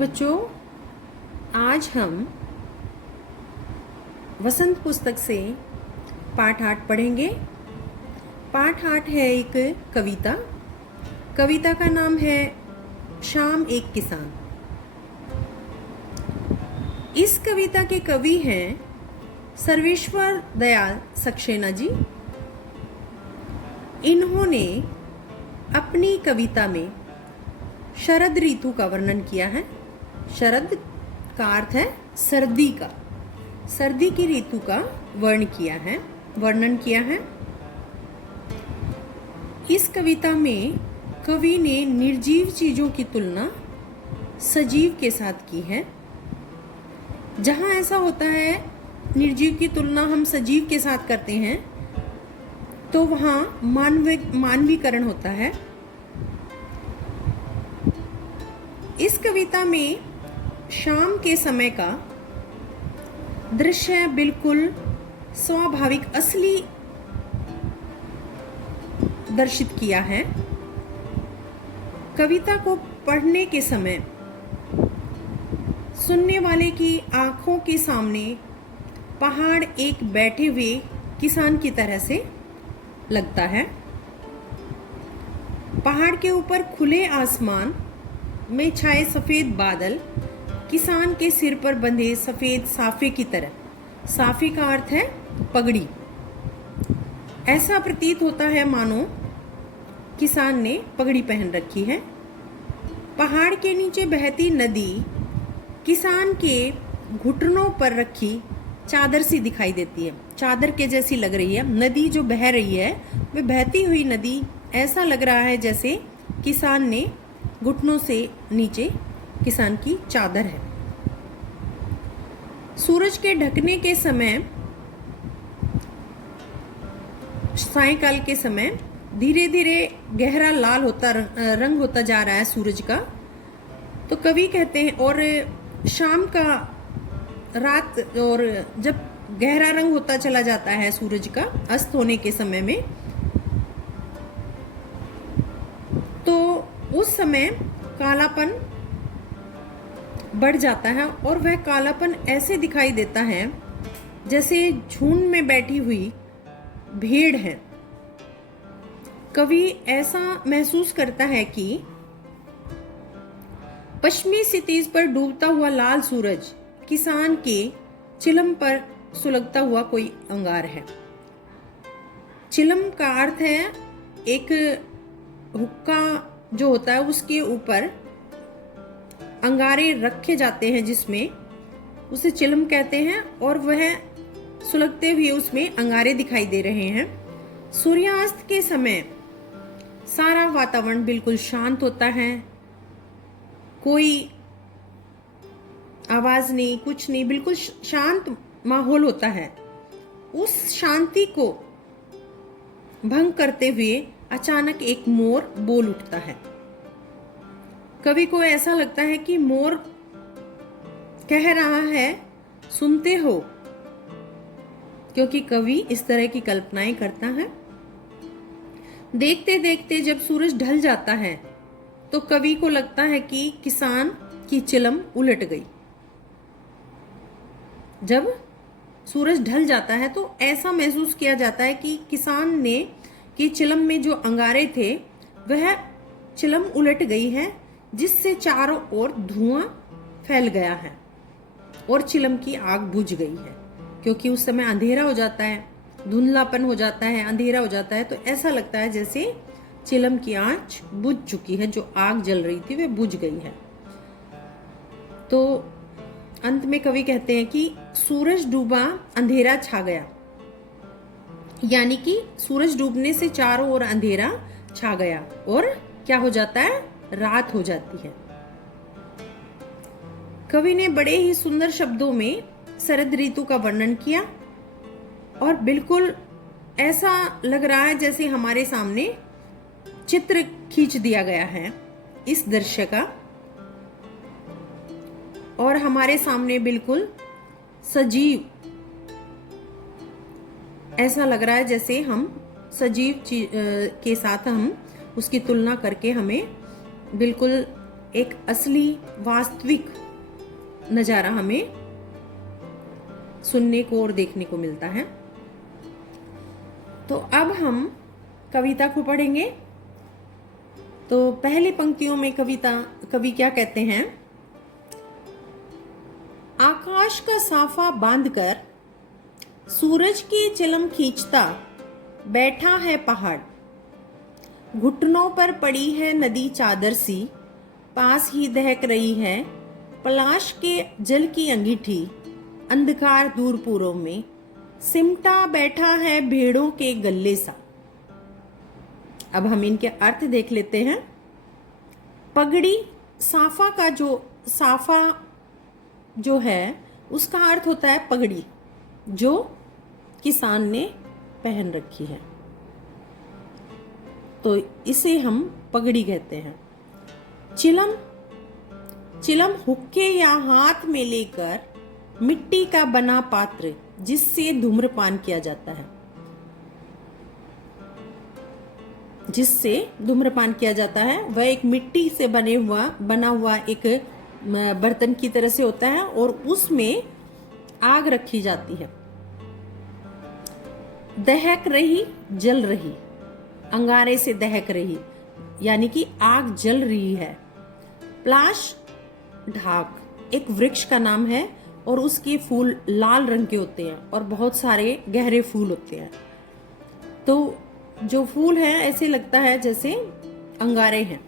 बच्चों, आज हम वसंत पुस्तक से पाठ 8 पढ़ेंगे। पाठ 8 है एक कविता। कविता का नाम है शाम एक किसान। इस कविता के कवि हैं सर्वेश्वर दयाल सक्सेना जी। इन्होंने अपनी कविता में शरद ऋतु का वर्णन किया है। शरद का अर्थ है सर्दी का, सर्दी की ऋतु का वर्णन किया है। इस कविता में कवि ने निर्जीव चीजों की तुलना सजीव के साथ की है। जहां ऐसा होता है निर्जीव की तुलना हम सजीव के साथ करते हैं तो वहां मानवीकरण होता है। इस कविता में शाम के समय का दृश्य बिल्कुल स्वाभाविक असली दर्शित किया है। कविता को पढ़ने के समय सुनने वाले की आंखों के सामने पहाड़ एक बैठे हुए किसान की तरह से लगता है। पहाड़ के ऊपर खुले आसमान में छाए सफेद बादल किसान के सिर पर बंधे सफेद साफे की तरह। साफे का अर्थ है पगड़ी। ऐसा प्रतीत होता है मानो किसान ने पगड़ी पहन रखी है। पहाड़ के नीचे बहती नदी किसान के घुटनों पर रखी चादर सी दिखाई देती है। चादर के जैसी लग रही है। नदी जो बह रही है वह बहती हुई नदी, ऐसा लग रहा है जैसे किसान ने घुटनों से नीचे किसान की चादर है। सूरज के ढकने के समय, सायंकाल के समय धीरे धीरे गहरा लाल रंग होता जा रहा है सूरज का। तो कवि कहते हैं, और शाम का रात और जब गहरा रंग होता चला जाता है सूरज का अस्त होने के समय में, तो उस समय कालापन बढ़ जाता है और वह कालापन ऐसे दिखाई देता है जैसे झुंड में बैठी हुई भेड़ है। कवि ऐसा महसूस करता है कि पश्चिमी क्षितिज पर डूबता हुआ लाल सूरज किसान के चिलम पर सुलगता हुआ कोई अंगार है। चिलम का अर्थ है एक हुक्का जो होता है उसके ऊपर अंगारे रखे जाते हैं, जिसमें उसे चिलम कहते हैं, और वह सुलगते हुए उसमें अंगारे दिखाई दे रहे हैं। सूर्यास्त के समय सारा वातावरण बिल्कुल शांत होता है। कोई आवाज नहीं, कुछ नहीं, बिल्कुल शांत माहौल होता है। उस शांति को भंग करते हुए अचानक एक मोर बोल उठता है। कवि को ऐसा लगता है कि मोर कह रहा है, सुनते हो, क्योंकि कवि इस तरह की कल्पनाएं करता है। देखते देखते जब सूरज ढल जाता है तो कवि को लगता है कि किसान की चिलम उलट गई। जब सूरज ढल जाता है तो ऐसा महसूस किया जाता है कि किसान ने की चिलम में जो अंगारे थे वह चिलम उलट गई है, जिससे चारों ओर धुआं फैल गया है और चिलम की आग बुझ गई है। क्योंकि उस समय अंधेरा हो जाता है, धुंधलापन हो जाता है, अंधेरा हो जाता है, तो ऐसा लगता है जैसे चिलम की आंच बुझ चुकी है। जो आग जल रही थी वह बुझ गई है। तो अंत में कवि कहते हैं कि सूरज डूबा, अंधेरा छा गया। यानी कि सूरज डूबने से चारों ओर अंधेरा छा गया और क्या हो जाता है, रात हो जाती है। कवि ने बड़े ही सुंदर शब्दों में शरद ऋतु का वर्णन किया और बिल्कुल ऐसा लग रहा है जैसे हमारे सामने चित्र खींच दिया गया है इस दृश्य का, और हमारे सामने बिल्कुल सजीव, ऐसा लग रहा है जैसे हम सजीव के साथ हम उसकी तुलना करके हमें बिल्कुल एक असली वास्तविक नजारा हमें सुनने को और देखने को मिलता है। तो अब हम कविता को पढ़ेंगे। तो पहली पंक्तियों में कवि क्या कहते हैं? आकाश का साफा बांधकर सूरज की चिलम खींचता बैठा है पहाड़, घुटनों पर पड़ी है नदी चादर सी, पास ही दहक रही है पलाश के जल की अंगीठी, अंधकार दूर पूर्व में सिमटा बैठा है भेड़ों के गल्ले सा। अब हम इनके अर्थ देख लेते हैं। पगड़ी, साफा जो है उसका अर्थ होता है पगड़ी, जो किसान ने पहन रखी है, तो इसे हम पगड़ी कहते हैं। चिलम हुक्के या हाथ में लेकर मिट्टी का बना पात्र जिससे धूम्रपान किया जाता है, वह एक मिट्टी से बना हुआ एक बर्तन की तरह से होता है और उसमें आग रखी जाती है। दहक रही, जल रही, अंगारे से दहक रही यानी कि आग जल रही है। प्लाश, ढाक, एक वृक्ष का नाम है और उसके फूल लाल रंग के होते हैं और बहुत सारे गहरे फूल होते हैं। तो जो फूल हैं ऐसे लगता है जैसे अंगारे हैं।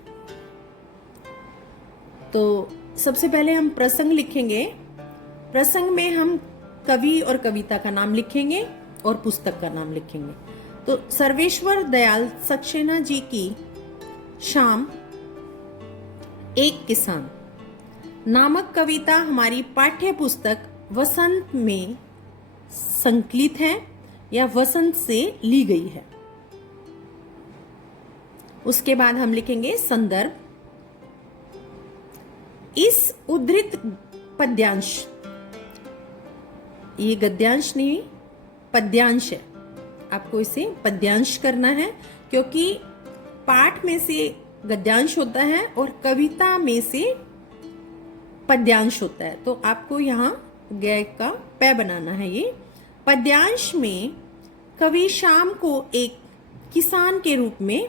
तो सबसे पहले हम प्रसंग लिखेंगे। प्रसंग में हम कवि और कविता का नाम लिखेंगे और पुस्तक का नाम लिखेंगे। तो सर्वेश्वर दयाल सक्सेना जी की शाम एक किसान नामक कविता हमारी पाठ्य पुस्तक वसंत में संकलित है या वसंत से ली गई है। उसके बाद हम लिखेंगे संदर्भ। इस उद्धृत पद्यांश, ये गद्यांश नहीं पद्यांश है, आपको इसे पद्यांश करना है क्योंकि पाठ में से गद्यांश होता है और कविता में से पद्यांश होता है। तो आपको यहाँ गै का पै बनाना है। ये पद्यांश में कवि शाम को एक किसान के रूप में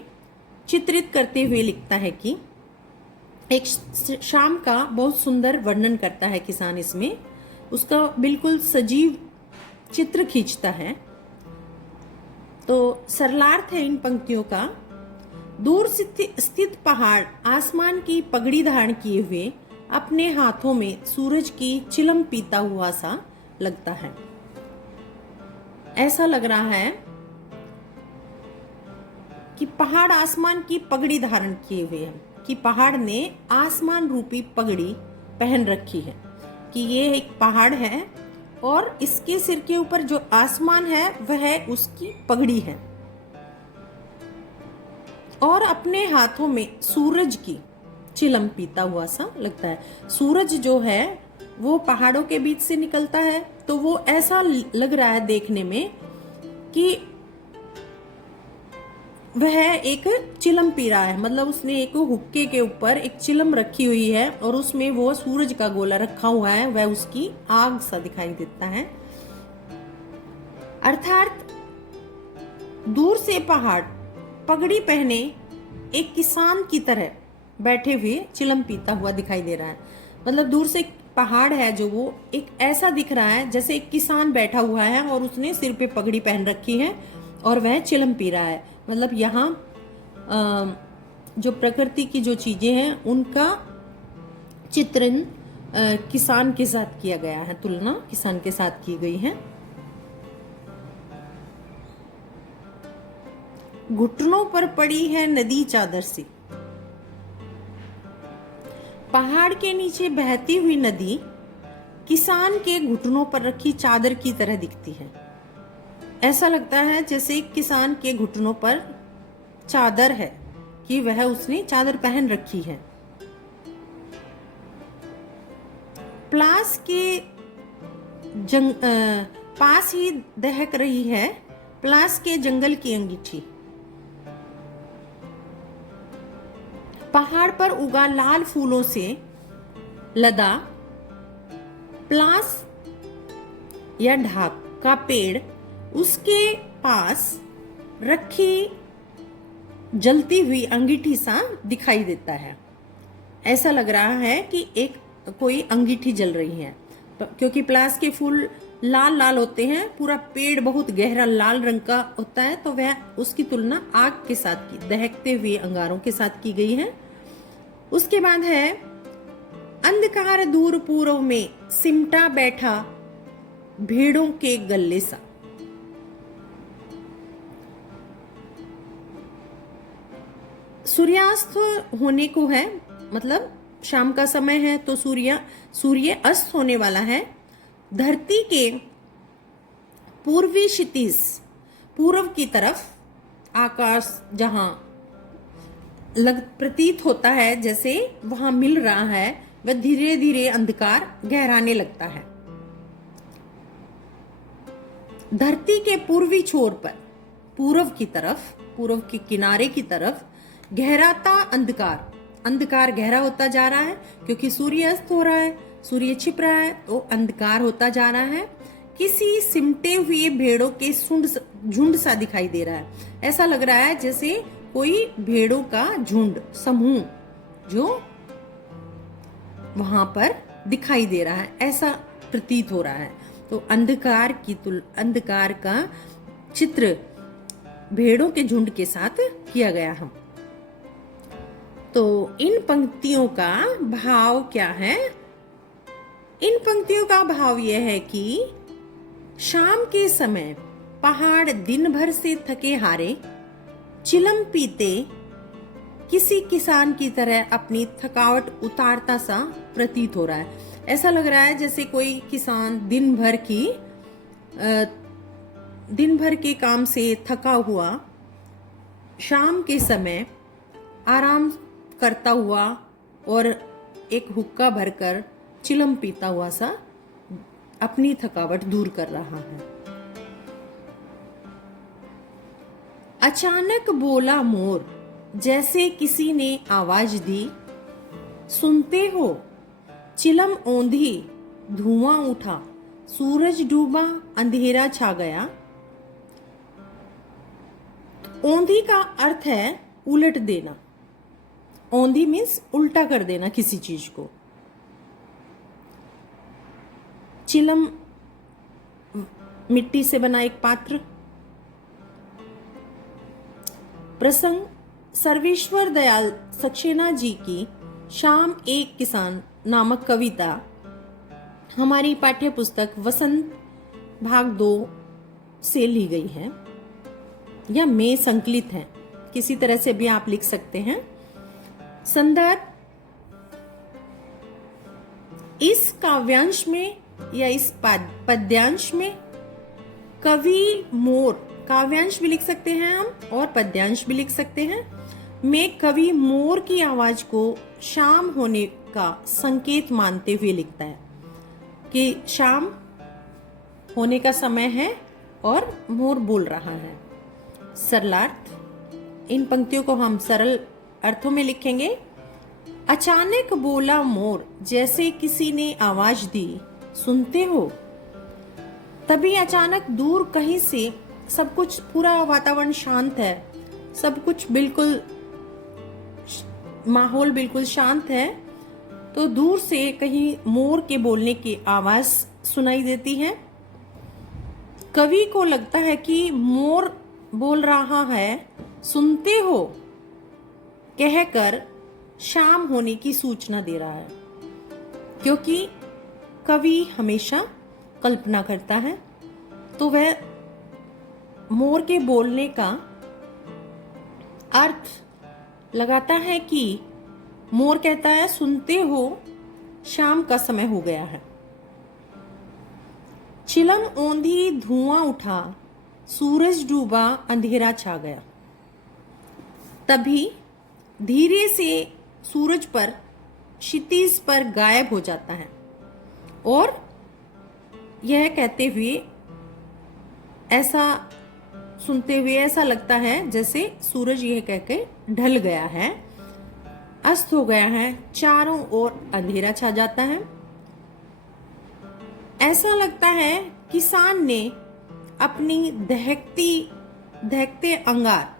चित्रित करते हुए लिखता है कि एक शाम का बहुत सुंदर वर्णन करता है किसान, इसमें उसका बिल्कुल सजीव चित्र खींचता है। तो सरलार्थ है इन पंक्तियों का। दूर स्थित पहाड़ आसमान की पगड़ी धारण किए हुए अपने हाथों में सूरज की चिलम पीता हुआ सा लगता है। ऐसा लग रहा है कि पहाड़ आसमान की पगड़ी धारण किए हुए हैं, कि पहाड़ ने आसमान रूपी पगड़ी पहन रखी है, कि ये एक पहाड़ है और इसके सिर के ऊपर जो आसमान है वह उसकी पगड़ी है और अपने हाथों में सूरज की चिलम पीता हुआ सा लगता है। सूरज जो है वो पहाड़ों के बीच से निकलता है, तो वो ऐसा लग रहा है देखने में कि वह एक चिलम पी रहा है। मतलब उसने एक हुक्के के ऊपर एक चिलम रखी हुई है और उसमें वो सूरज का गोला रखा हुआ है, वह उसकी आग सा दिखाई देता है। अर्थात दूर से पहाड़ पगड़ी पहने एक किसान की तरह बैठे हुए चिलम पीता हुआ दिखाई दे रहा है। मतलब दूर से पहाड़ है जो वो एक ऐसा दिख रहा है जैसे एक किसान बैठा हुआ है और उसने सिर पे पगड़ी पहन रखी है और वह चिलम पी रहा है। मतलब यहाँ जो प्रकृति की जो चीजें हैं उनका चित्रण किसान के साथ किया गया है, तुलना किसान के साथ की गई है। घुटनों पर पड़ी है नदी चादर सी। पहाड़ के नीचे बहती हुई नदी किसान के घुटनों पर रखी चादर की तरह दिखती है। ऐसा लगता है जैसे किसान के घुटनों पर चादर है, कि वह उसने चादर पहन रखी है। पास ही दहक रही है प्लास के जंगल की अंगीठी। पहाड़ पर उगा लाल फूलों से लदा प्लास या ढाक का पेड़ उसके पास रखी जलती हुई अंगीठी सा दिखाई देता है। ऐसा लग रहा है कि एक कोई अंगीठी जल रही है, क्योंकि प्लास के फूल लाल लाल होते हैं, पूरा पेड़ बहुत गहरा लाल रंग का होता है, तो वह उसकी तुलना आग के साथ की, दहकते हुए अंगारों के साथ की गई है। उसके बाद है अंधकार दूर पूर्व में सिमटा बैठा भेड़ों के गले सा। सूर्यास्त होने को है, मतलब शाम का समय है, तो सूर्य अस्त होने वाला है। धरती के पूर्वी क्षितिज, पूर्व की तरफ आकाश जहां प्रतीत होता है जैसे वहां मिल रहा है, वह धीरे धीरे अंधकार गहराने लगता है। धरती के पूर्वी छोर पर, पूर्व की तरफ, पूर्व के किनारे की तरफ गहराता अंधकार, अंधकार गहरा होता जा रहा है, क्योंकि सूर्य अस्त हो रहा है, सूर्य छिप रहा है, तो अंधकार होता जा रहा है। किसी सिमटे हुए भेड़ों के झुंड सा दिखाई दे रहा है। ऐसा लग रहा है जैसे कोई भेड़ों का झुंड, समूह जो वहां पर दिखाई दे रहा है, ऐसा प्रतीत हो रहा है। तो अंधकार का चित्र भेड़ों के झुंड के साथ किया गया है। तो इन पंक्तियों का भाव क्या है? इन पंक्तियों का भाव यह है कि शाम के समय पहाड़ दिन भर से थके हारे चिलम पीते किसी किसान की तरह अपनी थकावट उतारता सा प्रतीत हो रहा है। ऐसा लग रहा है जैसे कोई किसान दिन भर के काम से थका हुआ शाम के समय आराम करता हुआ और एक हुक्का भरकर चिलम पीता हुआ सा अपनी थकावट दूर कर रहा है। अचानक बोला मोर, जैसे किसी ने आवाज दी, सुनते हो? चिलम ओंधी, धुआं उठा, सूरज डूबा, अंधेरा छा गया। ओंधी का अर्थ है उलट देना। ओंधी मीन्स उल्टा कर देना किसी चीज को। चिलम मिट्टी से बना एक पात्र। प्रसंग सर्वेश्वर दयाल सक्सेना जी की शाम एक किसान नामक कविता हमारी पाठ्य पुस्तक वसंत भाग 2 से ली गई है या में संकलित है, किसी तरह से भी आप लिख सकते हैं। संदर्भ, इस काव्यांश में या इस पद्यांश में कवि मोर, काव्यांश भी लिख सकते हैं हम और पद्यांश भी लिख सकते हैं, में कवि मोर की आवाज को शाम होने का संकेत मानते हुए लिखता है कि शाम होने का समय है और मोर बोल रहा है। सरलार्थ, इन पंक्तियों को हम सरल अर्थों में लिखेंगे। अचानक बोला मोर, जैसे किसी ने आवाज दी, सुनते हो? तभी अचानक दूर कहीं से, सब कुछ, पूरा वातावरण शांत है, सब कुछ बिल्कुल, माहौल बिल्कुल शांत है, तो दूर से कहीं मोर के बोलने की आवाज सुनाई देती है। कवि को लगता है कि मोर बोल रहा है, सुनते हो, कहकर शाम होने की सूचना दे रहा है, क्योंकि कवि हमेशा कल्पना करता है, तो वह मोर के बोलने का अर्थ लगाता है कि मोर कहता है, सुनते हो, शाम का समय हो गया है। चिलम ओंधी, धुआं उठा, सूरज डूबा, अंधेरा छा गया। तभी धीरे से सूरज पर, क्षितिज पर गायब हो जाता है और यह कहते हुए, ऐसा सुनते हुए ऐसा लगता है जैसे सूरज यह कहकर ढल गया है। अस्त हो गया है, चारों ओर अंधेरा छा जाता है। ऐसा लगता है किसान ने अपनी दहकते अंगार,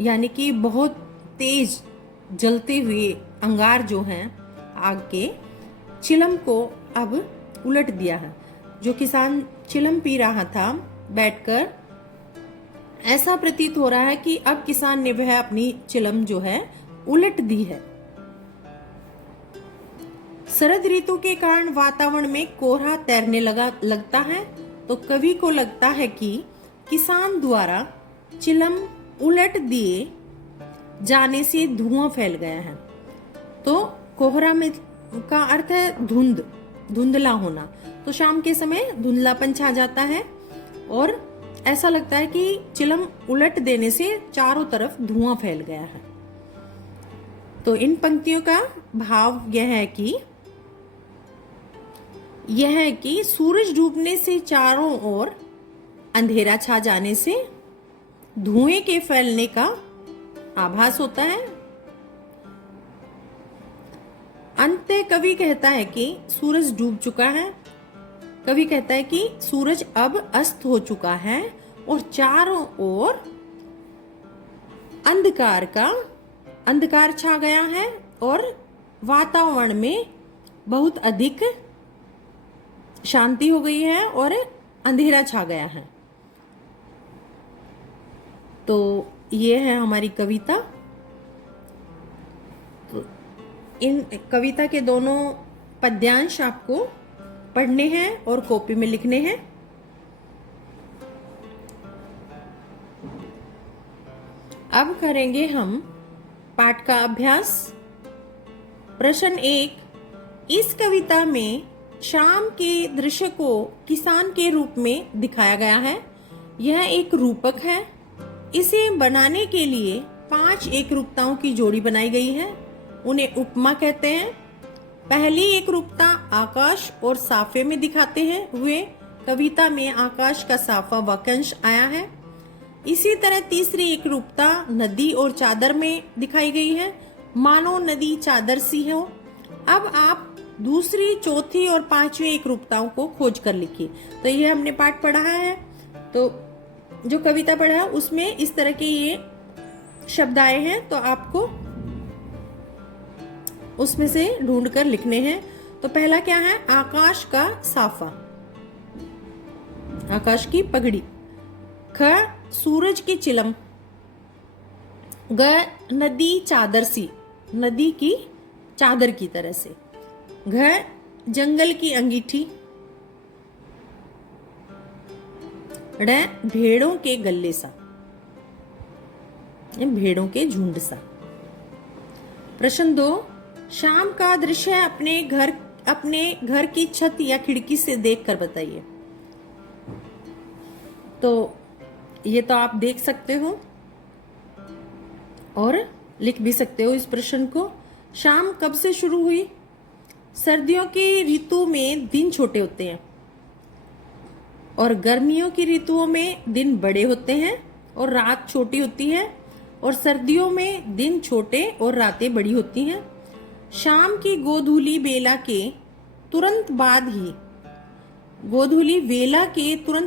यानी कि बहुत तेज जलते हुए अंगार जो हैं आग के, चिलम को अब उलट दिया है। जो किसान चिलम पी रहा था बैठकर, ऐसा प्रतीत हो रहा है कि अब किसान ने वह अपनी चिलम जो है उलट दी है। शरद ऋतु के कारण वातावरण में कोहरा तैरने लगता है, तो कवि को लगता है कि किसान द्वारा चिलम उलट दिए जाने से धुआं फैल गया है। तो कोहरा में का अर्थ है धुंधला होना। तो शाम के समय धुंधलापन छा जाता है और ऐसा लगता है कि चिलम उलट देने से चारों तरफ धुआं फैल गया है। तो इन पंक्तियों का भाव यह है कि सूरज डूबने से चारों ओर अंधेरा छा जाने से धुएं के फैलने का आभास होता है। अंत कवि कहता है कि सूरज डूब चुका है। कवि कहता है कि सूरज अब अस्त हो चुका है और चारों ओर अंधकार छा गया है और वातावरण में बहुत अधिक शांति हो गई है और अंधेरा छा गया है। तो ये है हमारी कविता। तो इन कविता के दोनों पद्यांश आपको पढ़ने हैं और कॉपी में लिखने हैं। अब करेंगे हम पाठ का अभ्यास। प्रश्न 1, इस कविता में शाम के दृश्य को किसान के रूप में दिखाया गया है। यह एक रूपक है। इसे बनाने के लिए 5 एकरूपताओं की जोड़ी बनाई गई है। उन्हें उपमा कहते हैं। पहली एकरूपता आकाश और साफे में दिखाते हैं हुए कविता में आकाश का साफा वाक्यांश आया है। इसी तरह तीसरी एकरूपता नदी और चादर में दिखाई गई है, मानो नदी चादर सी हो। अब आप दूसरी, चौथी और 5वीं एकरूपताओं को खोज कर लिखिए। तो ये हमने पाठ पढ़ा है। तो जो कविता पढ़ा है उसमें इस तरह के ये शब्द आए हैं, तो आपको उसमें से ढूंढ कर लिखने हैं। तो पहला क्या है? आकाश का साफा, आकाश की पगड़ी। ख, सूरज की चिलम। ग, नदी चादर सी, नदी की चादर की तरह से। घ, जंगल की अंगीठी। ड़, भेड़ों के गले सा, भेड़ों के झुंड सा। प्रश्न 2, शाम का दृश्य अपने घर की छत या खिड़की से देखकर बताइए। तो ये तो आप देख सकते हो और लिख भी सकते हो इस प्रश्न को। शाम कब से शुरू हुई? सर्दियों की ऋतु में दिन छोटे होते हैं और गर्मियों की ऋतुओं में दिन बड़े होते हैं और रात छोटी होती है, और सर्दियों में दिन छोटे और रातें बड़ी होती हैं। शाम की गोधूली वेला के तुरंत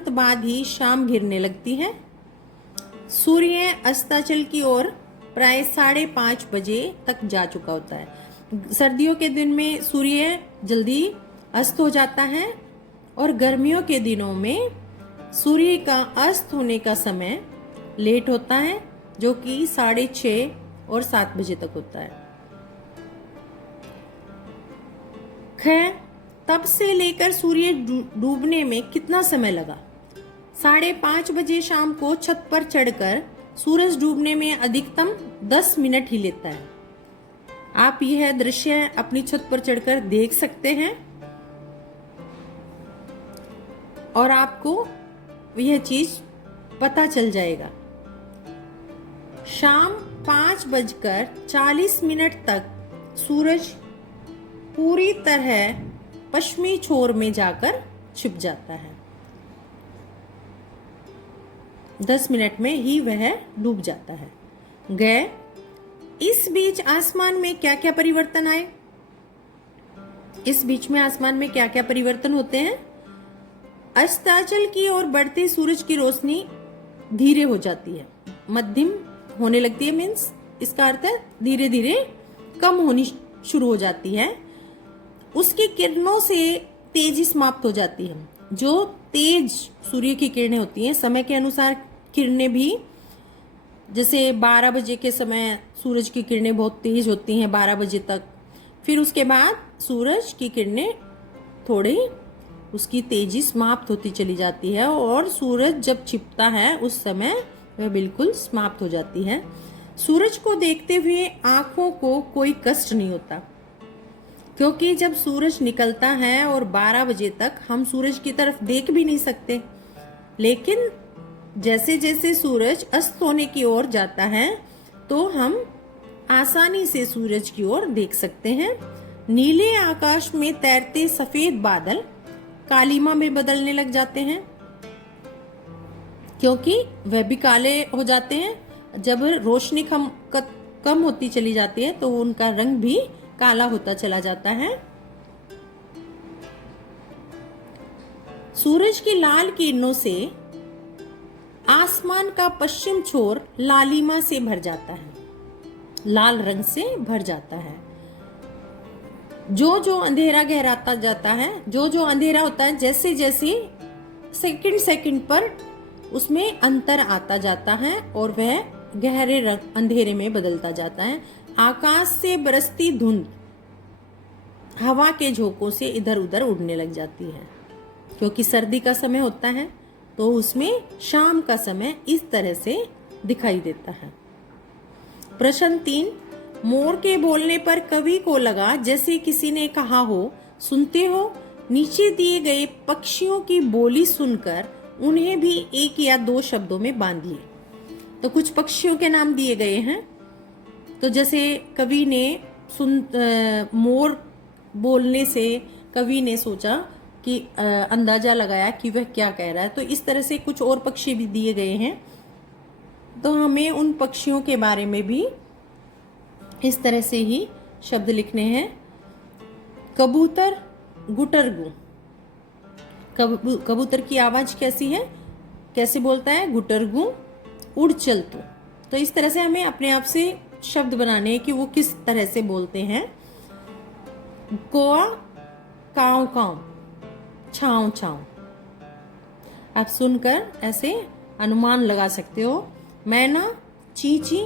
बाद ही शाम घिरने लगती है। सूर्य अस्ताचल की ओर प्राय 5:30 बजे तक जा चुका होता है। सर्दियों के दिन में सूर्य जल्दी अस्त हो जाता है और गर्मियों के दिनों में सूर्य का अस्त होने का समय लेट होता है, जो कि 6:30 और 7 बजे तक होता है। ख, तब से लेकर सूर्य डूबने में कितना समय लगा? 5:30 बजे शाम को छत पर चढ़कर सूरज डूबने में अधिकतम 10 मिनट ही लेता है। आप यह दृश्य अपनी छत पर चढ़कर देख सकते हैं और आपको यह चीज पता चल जाएगा। शाम 5:40 तक सूरज पूरी तरह पश्चिमी छोर में जाकर छिप जाता है। 10 मिनट में ही वह डूब जाता है। ग, इस बीच आसमान में क्या क्या परिवर्तन आए? इस बीच में आसमान में क्या क्या परिवर्तन होते हैं? अस्ताचल की ओर बढ़ते सूरज की रोशनी धीरे हो जाती है, मध्यम होने लगती है, मीन्स इसका अर्थ है धीरे धीरे कम होनी शुरू हो जाती है। उसकी किरणों से तेजी समाप्त हो जाती है। जो तेज सूर्य की किरणें होती हैं, समय के अनुसार किरणें भी, जैसे 12 बजे के समय सूरज की किरणें बहुत तेज होती हैं 12 बजे तक, फिर उसके बाद सूरज की किरणें थोड़ी उसकी तेजी समाप्त होती चली जाती है और सूरज जब छिपता है उस समय वह बिल्कुल समाप्त हो जाती है। सूरज को देखते हुए आंखों को कोई कष्ट नहीं होता, क्योंकि जब सूरज निकलता है और 12 बजे तक हम सूरज की तरफ देख भी नहीं सकते, लेकिन जैसे जैसे सूरज अस्त होने की ओर जाता है तो हम आसानी से सूरज की ओर देख सकते हैं। नीले आकाश में तैरते सफेद बादल कालीमा में बदलने लग जाते हैं, क्योंकि वह भी काले हो जाते हैं। जब रोशनी कम होती चली जाती है तो उनका रंग भी काला होता चला जाता है। सूरज की लाल किरणों से आसमान का पश्चिम छोर लालिमा से भर जाता है, लाल रंग से भर जाता है। जो जो अंधेरा गहराता जाता है, जो जो अंधेरा होता है, जैसे जैसे सेकंड सेकंड पर उसमें अंतर आता जाता है और वह गहरे रंग अंधेरे में बदलता जाता है। आकाश से बरसती धुंध हवा के झोंकों से इधर उधर उड़ने लग जाती है, क्योंकि सर्दी का समय होता है तो उसमें शाम का समय इस तरह से दिखाई देता है। प्रश्न 3, मोर के बोलने पर कवि को लगा जैसे किसी ने कहा हो, सुनते हो? नीचे दिए गए पक्षियों की बोली सुनकर उन्हें भी एक या दो शब्दों में बांधिए। तो कुछ पक्षियों के नाम दिए गए हैं। तो जैसे कवि ने मोर बोलने से कवि ने सोचा कि अंदाजा लगाया कि वह क्या कह रहा है, तो इस तरह से कुछ और पक्षी भी दिए गए हैं। तो हमें उन पक्षियों के बारे में भी इस तरह से ही शब्द लिखने हैं। कबूतर गुटरगू, कबूतर की आवाज कैसी है, कैसे बोलता है? गुटरगू, उड़ चल तू। तो इस तरह से हमें अपने आप से शब्द बनाने हैं कि वो किस तरह से बोलते हैं। कोआ काव काव, छाव छाव। आप सुनकर ऐसे अनुमान लगा सकते हो। मैना ची ची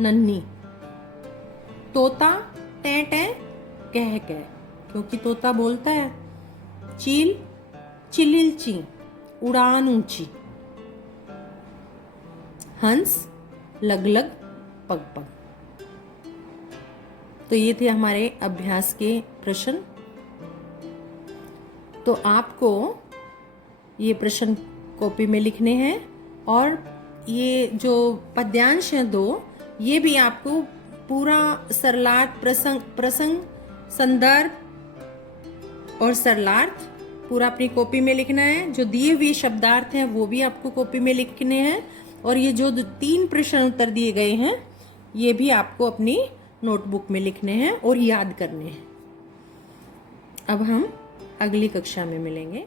नन्ही, तोता टे टे कह कह, क्योंकि तोता बोलता है। चील चिलिल ची, उड़ान ऊंची। हंस लगलग पग पग। तो ये थे हमारे अभ्यास के प्रश्न। तो आपको ये प्रश्न कॉपी में लिखने हैं और ये जो पद्यांश हैं 2, ये भी आपको पूरा सरलार्थ, प्रसंग, संदर्भ और सरलार्थ पूरा अपनी कॉपी में लिखना है। जो दिए हुए शब्दार्थ हैं वो भी आपको कॉपी में लिखने हैं और ये जो 3 प्रश्न उत्तर दिए गए हैं ये भी आपको अपनी नोटबुक में लिखने हैं और याद करने हैं। अब हम अगली कक्षा में मिलेंगे।